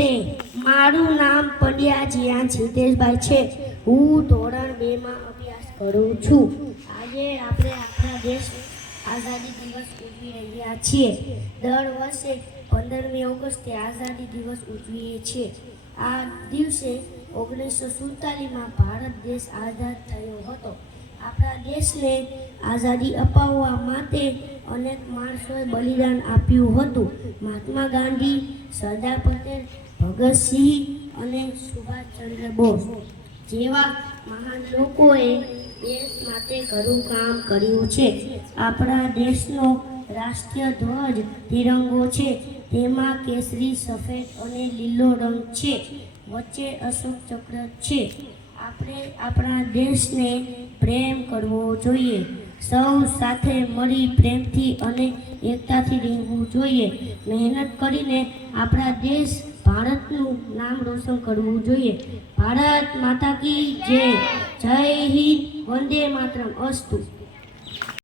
નમસ્તે, મારું નામ પંડ્યા જીયાન સિદ્ધેશભાઈ છે. હું ધોરણ 2 માં અભ્યાસ કરું છું. આજે આપણે આપણા દેશ આઝાદી દિવસ ઉજવી રહ્યા છીએ. દર વર્ષે 15મી ઓગસ્ટે આઝાદી દિવસ ઉજવીએ છીએ. આ દિવસે 1947માં ભારત દેશ આઝાદ થયો હતો. આપણા દેશને આઝાદી અપાવવા માટે અનેક માણસોએ બલિદાન આપ્યું હતું. મહાત્મા ગાંધી, સરદાર પટેલ, ભગતસિંહ અને સુભાષચંદ્ર બોઝ જેવા મહાન લોકોએ દેશ માટે ઘણું કામ કર્યું છે. આપણા દેશનો રાષ્ટ્રીય ધ્વજ તિરંગો છે. તેમાં કેસરી, સફેદ અને લીલો રંગ છે. વચ્ચે અશોક ચક્ર છે. આપણે આપણા દેશને પ્રેમ કરવો જોઈએ. સૌ સાથે મળી પ્રેમથી અને એકતાથી રહેવું જોઈએ. મહેનત કરીને આપણા દેશ ભારતનું નામ રોશન કરવું જોઈએ. ભારત માતા કી જય. જય હિન્દ. વંદે માતરમ. અસ્તુ.